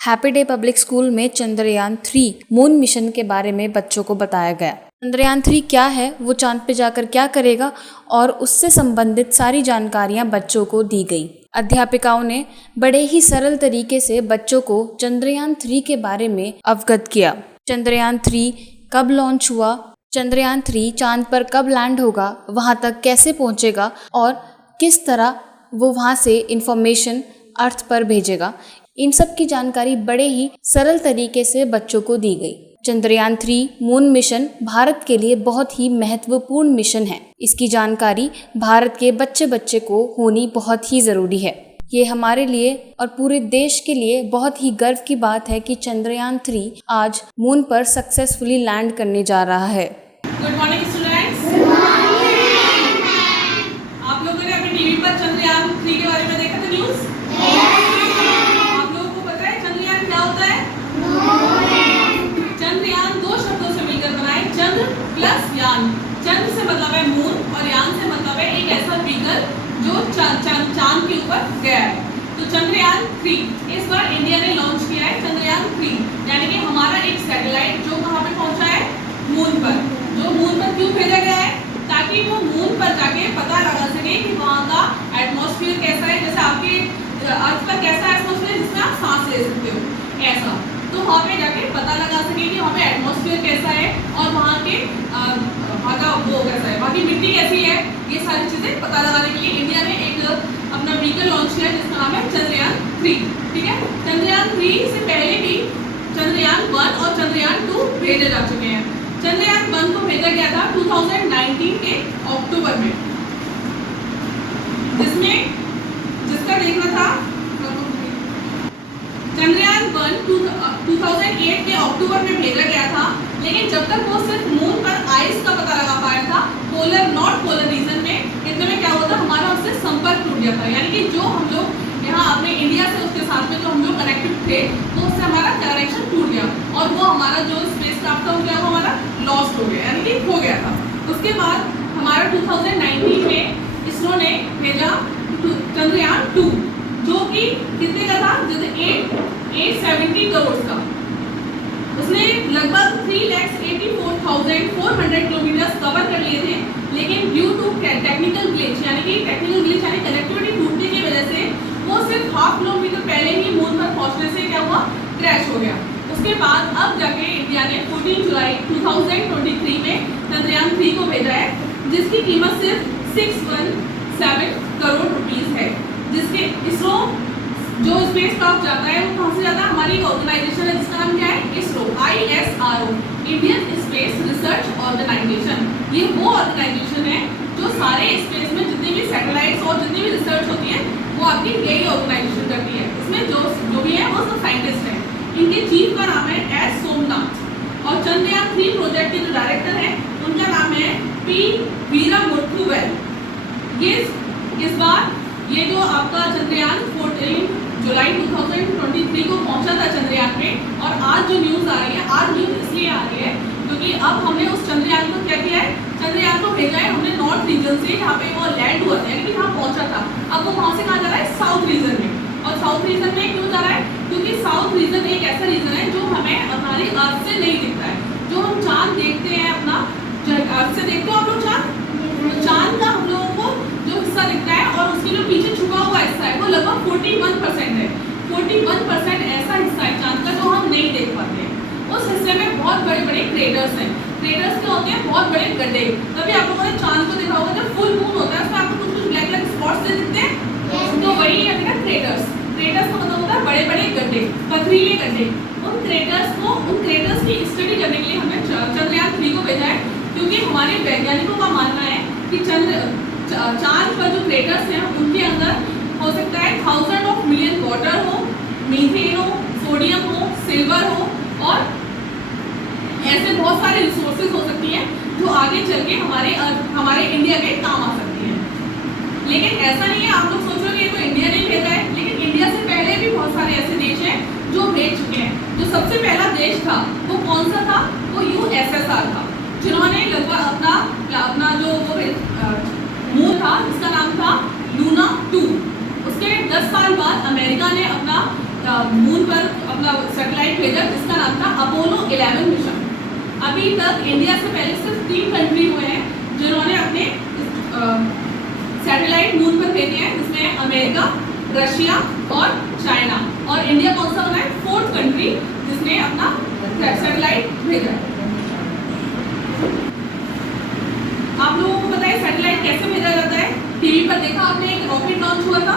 Happy day public school में Chandrayaan 3 moon mission के बारे में बच्चों को बताया गया। चंद्रयान 3 क्या है, वो चांद पे जाकर क्या करेगा और उससे संबंधित सारी जानकारियां बच्चों को दी गई। अध्यापिकाओं ने बड़े ही सरल तरीके से बच्चों को चंद्रयान 3 के बारे में अवगत किया। चंद्रयान 3 कब लॉन्च हुआ, चंद्रयान 3 चांद पर कब लैंड होगा, वहां तक कैसे पहुंचेगा और किस तरह वो वहां से इंफॉर्मेशन अर्थ पर भेजेगा, इन सब की जानकारी बड़े ही सरल तरीके से बच्चों को दी गई। चंद्रयान 3 मून मिशन भारत के लिए बहुत ही महत्वपूर्ण मिशन है। इसकी जानकारी भारत के बच्चे बच्चे को होनी बहुत ही ज़रूरी है। ये हमारे लिए और पूरे देश के लिए बहुत ही गर्व की बात है कि चंद्रयान 3 आज मून पर सक्सेसफुली लैंड करने जा रहा है। Good morning students. आप लोगों ने अपने टीवी पर चंद्रयान 3 के बारे में देखा था न्यूज़? आप लोगों को पता है चंद्रयान क्या होता है? चंद्रयान दो शब्दों से मिलकर बना है, चंद्र प्लस यान। चंद्र से मतलब है मून और यान से मतलब है एक ऐसा व्हीकल जो चांद के ऊपर गया है। तो चंद्रयान 3 इस बार इंडिया ने लॉन्च किया है। चंद्रयान 3 यानी कि हमारा एक सैटेलाइट जो कहाँ पे पहुंचा है? मून पर। जो मून पर क्यों भेजा गया है? ताकि वो मून पर जाके पता लगा सके कि वहाँ का एटमॉस्फेयर कैसा है। जैसे आपके अर्थ पर कैसा एटमॉस्फेयर जिसमें आप सांस ले सकते हो, ऐसा। तो वहाँ पे जाके पता लगा सके कि वहाँ पे एटमॉस्फेयर कैसा है और वहाँ के वहाँ का वो कैसा है, वहाँ की मिट्टी कैसी है, ये सारी चीज़ें पता लगाने के लिए इंडिया ने एक अपना व्हीकल लॉन्च किया जिसका नाम है चंद्रयान 3। ठीक है, चंद्रयान 3 से पहले भी चंद्रयान 1 और चंद्रयान 2 भेजे जा चुके हैं। चंद्रयान 1 को भेजा गया था 2019 के अक्टूबर में, जिसका देखना था चंद्रयान 1 2008 के अक्टूबर में भेजा गया था। लेकिन जब तक वो सिर्फ मून पर आइस का पता लगा पाया था, पोलर नॉर्थ पोलर रीजन में, इतने में क्या हुआ था, हमारा उससे संपर्क टूट गया था। यानी कि जो हम लोग यहाँ अपने इंडिया से उसके साथ में जो हम लोग कनेक्टेड थे, तो उससे हमारा कनेक्शन टूट गया और वो हमारा जो स्पेस क्राफ्ट था वो क्या, वो हमारा लॉस्ट हो गया, यानी कि खो गया था। उसके बाद हमारा 2019 में इसरो ने भेजा चंद्रयान 2, जो कि कितने का था, जैसे 870 करोड़ का। उसने लगभग 3,84,400 किलोमीटर कवर कर लिए थे। लेकिन ड्यू टू टेक्निकल ग्लिच यानी कनेक्टिविटी टूटने की वजह से वो सिर्फ 1/2 किलोमीटर पहले ही मून पर पहुंचने से क्या हुआ, क्रैश हो गया। उसके बाद अब जाके इंडिया ने 14 जुलाई 2023 में चंद्रयान 3 को भेजा है, जिसकी कीमत सिर्फ 617 करोड़ रुपीस है। जिसके इसरो जो स्पेस क्राफ्ट जाता है वो कहाँ से जाता है, हमारी एक ऑर्गेनाइजेशन है जिसका नाम क्या है, ISRO, ISRO, Indian space research organisation. ये वो ऑर्गेनाइजेशन है जो सारे स्पेस में जितनी भी सैटेलाइट्स और जितनी भी रिसर्च होती है वो आपकी यही ऑर्गेनाइजेशन करती है। इसमें जो भी है वो सब साइंटिस्ट हैं। इनके चीफ का नाम है S सोमनाथ और चंद्रयान 3 प्रोजेक्ट के जो डायरेक्टर हैं उनका नाम है P वीरामुथुवैल। ये इस बार ये जो आपका चंद्रयान 14 जुलाई 2023 को पहुंचा था चंद्रयान पे, और आज जो न्यूज़ आ रही है, आज न्यूज़ इसलिए आ रही है क्योंकि अब हमने उस चंद्रयान को क्या किया है, चंद्रयान को भेजा है हमने नॉर्थ रीजन से, जहाँ पे वो लैंड हुआ था, यानी कि जहाँ पहुंचा था। अब वो वहाँ से कहाँ जा रहा है, साउथ रीजन में। और साउथ रीजन में क्यों जा रहा है, क्योंकि साउथ रीजन एक ऐसा रीजन है जो हमें हमारी अर्थ से नहीं दिखता है। जो हम चांद देखते हैं अपना, अर्थ से देखते हो आप लोग चांद, चांद का हम लोगों को जो हिस्सा दिखता है और उसके जो पीछे छुपा हुआ हिस्सा है वो लगभग 41% है। 41% ऐसा हिस्सा है चांद का जो हम नहीं देख पाते हैं। उस हिस्से में बहुत बड़े बड़े क्रेटर्स हैं। क्रेटर्स क्या होते हैं, बहुत बड़े गड्ढे। कभी आप लोगों ने चांद को देखा होगा, जब फुल मून होता है उसमें आपको कुछ कुछ ब्लैक ब्लैक स्पॉट्स दिखते हैं, तो वही है ना क्रेटर्स। क्रेटर्स का मतलब होता है बड़े बड़े गड्ढे, पथरीले गड्ढे। उन क्रेटर्स की स्टडी करने के लिए हमने चंद्रयान 3 को भेजा है, क्योंकि हमारे वैज्ञानिकों का मानना है कि चांद पर जो क्रेटर्स हैं उनके अंदर हो सकता है 1000 ऑफ मिलियन वाटर हो, मीथेन हो, सोडियम हो, सिल्वर हो और ऐसे बहुत सारे रिसोर्सेज हो सकती हैं जो आगे चल के हमारे इंडिया के काम आ सकती हैं। लेकिन ऐसा नहीं है, आप लोग सोच रहे हो कि तो इंडिया ने भेजा है, लेकिन इंडिया से पहले भी बहुत सारे ऐसे देश हैं जो भेज चुके हैं। जो सबसे पहला देश था वो कौन सा था, वो USSR था, जिन्होंने लगभग अपना जो वो मून था 2। उसके 10 साल बाद अमेरिका ने अपना मून पर अपना सैटेलाइट भेजा जिसका नाम था अपोलो 11 मिशन। अभी तक इंडिया से पहले सिर्फ 3 कंट्री हुए हैं जिन्होंने अपने सैटेलाइट मून पर भेजे हैं, जिसमें अमेरिका, रशिया और चाइना। और इंडिया कौन सा बना है? 4th कंट्री जिसने अपना सैटेलाइट भेजा है। आप लोगों को पता है सैटेलाइट कैसे भेजा जाता है? टीवी पर देखा आपने, एक रॉकेट लॉन्च हुआ था।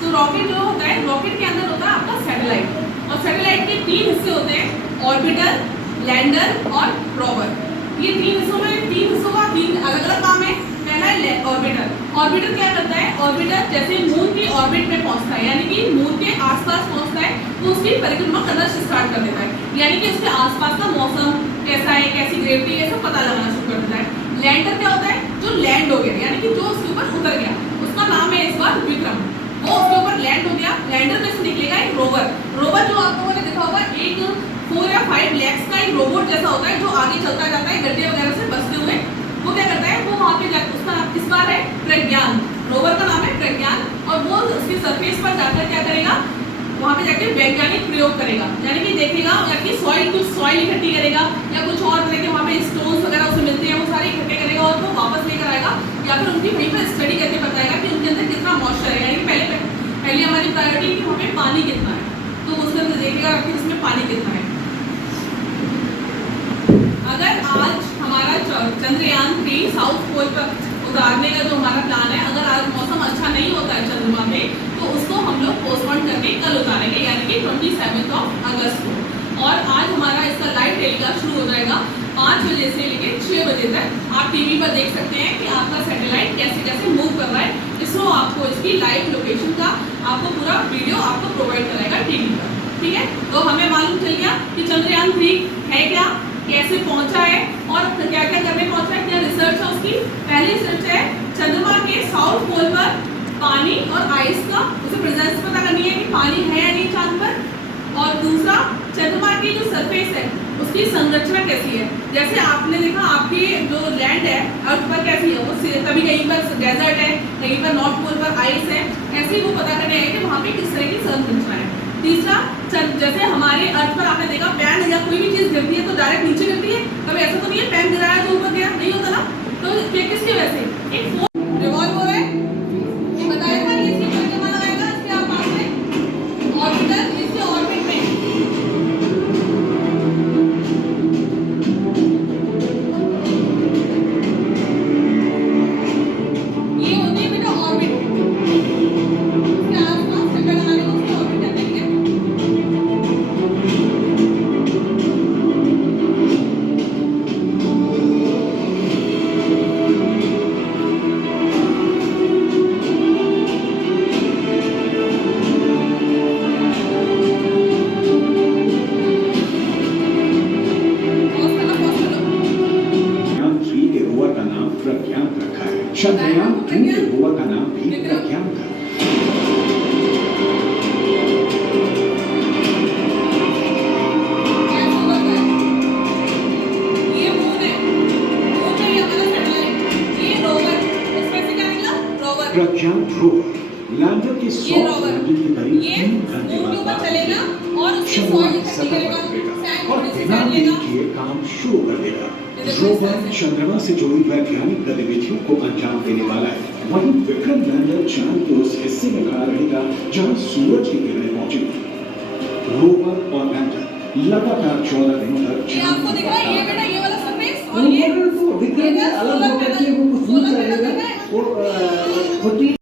तो रॉकेट जो होता है, रॉकेट के अंदर होता है आपका सैटेलाइट, और सैटेलाइट के 3 हिस्से होते हैं, ऑर्बिटर, लैंडर और रोवर। ये 3 हिस्सों में 3 हिस्सों का 3 अलग अलग काम है। पहला है ऑर्बिटर। ऑर्बिटर क्या करता है? ऑर्बिटर जैसे मून की ऑर्बिट में पहुंचता है, यानी कि मून के आसपास पहुंचता है, तो उसकी परिक्रमा करना स्टार्ट कर देता है, यानी कि उसके आसपास का मौसम कैसा है, कैसी ग्रेविटी है, सब पता लगाना शुरू कर देता है। लैंडर क्या होता है? जो लैंड हो गया, यानी कि जो उसके ऊपर उतर गया, उसका नाम है इस बार विक्रम। वो उसके ऊपर लैंड हो गया। लैंडर में से निकलेगा एक रोवर। रोवर जो आप लोगों ने देखा होगा, एक 4 या 5 लेग्स का एक रोबोट जैसा होता है जो आगे चलता जाता है गड्ढे वगैरह से बचते हुए। वो क्या करता है? वो वहाँ पे जाकर, उसका नाम इस बार है प्रज्ञान, रोवर का नाम है प्रज्ञान, और वो उसके सरफेस पर जाकर क्या करेगा? वहाँ पे जाके वैज्ञानिक प्रयोग करेगा, यानी कि देखेगा, या कि सॉइल इकट्ठी करेगा, या कुछ और तरह के वहाँ पे स्टोन्स वगैरह उसे मिलते हैं, वो सारे इकट्ठे करेगा और वो वापस लेकर आएगा, या फिर उनकी वहीं पर स्टडी करके बताएगा कि उनके अंदर कितना मॉइस्चर है। यानी पहले हमारी प्रायोरिटी कि वहाँ पे पानी कितना है, तो उसके अंदर देखेगा कि इसमें पानी कितना है। अगर आज हमारा चंद्रयान 3 साउथ पोल पर उतारने का जो हमारा प्लान है, अगर आज मौसम अच्छा नहीं होता है चंद्रमा पे, तो उसको हम लोग पोस्टपोन करके कल उतारेंगे, यानी कि 27 अगस्त को। और आज हमारा इसका लाइव टेलीकास्ट शुरू हो जाएगा 5 बजे से लेकर 6 बजे तक। आप टीवी पर देख सकते हैं कि आपका सैटेलाइट कैसे कैसे मूव कर रहा है। इसरो आपको इसकी लाइव लोकेशन का आपको पूरा वीडियो आपको प्रोवाइड कराएगा टीवी पर, ठीक है। तो हमें मालूम चल गया कि चंद्रयान 3 है क्या, कैसे पहुंचा है और क्या क्या करने पहुंचा है, क्या रिसर्च है उसकी। पहली रिसर्च है चंद्रमा के साउथ पोल पर पानी और आइस का उसे प्रेजेंस पता करनी है कि पानी है या नहीं चांद पर। और दूसरा, चंद्रमा की जो सरफेस है उसकी संरचना कैसी है। जैसे आपने देखा आपकी जो लैंड है अर्थ पर कैसी है, वो कभी कहीं पर डेजर्ट है, कहीं पर नॉर्थ पोल पर आइस है, ऐसे ही वो पता करने है कि वहाँ पे किस तरह की संरचना है। तीसरा, जैसे हमारे अर्थ पर आपने देखा पैन या कोई भी चीज़ गिरती है तो डायरेक्ट नीचे गिरती है, कभी ऐसा तो नहीं है पैन गिराया तो ऊपर गया, नहीं होता ना। तो ये किसकी वजह से? एक फोन रिवॉल्व हो रहा है, ये बताया था कि इसकी परिक्रमा लगाएगा इसके आसपास में ऑर्बिटर, इसके ऑर्बिट में। ये होती है बेटा ऑर्बिट, इसके आसपास चक्कर लगाने को उसकी ऑर्बिट कहते हैं। चंद्रयान 2 के रोवर का नाम भी प्रज्ञान था। ये मून है, मून में ये हमारा सैटेलाइट, ये रोवर, इसमें से क्या निकला? रोवर। प्रज्ञान रोवर लैंडर के 100 लैंडिंग के करीब ये 3 घंटे मून के ऊपर बाद चलेगा और उससे चंद्रमा सॉइल की इकट्ठी सतह करेगा, पर उतरेगा सैंड और थोड़ी सी बिना सैंड देर लेगा। किए काम शुरू कर देगा। रोवर चंद्रमा से जुड़ी वैज्ञानिक गतिविधियों को अंजाम देने वाला है। वहीं विक्रम लैंडर चांद के उस हिस्से में खड़ा रहेगा जहां सूरज की किरणें पहुंचेंगी। रोवर और लैंडर लगातार 14 दिनों तक ये आपको दिख रहा है, ये बेटा ये वाला सरफेस और वो ये विक्रम से अलग होकर के वो कुछ दूर चलेगा, वो 40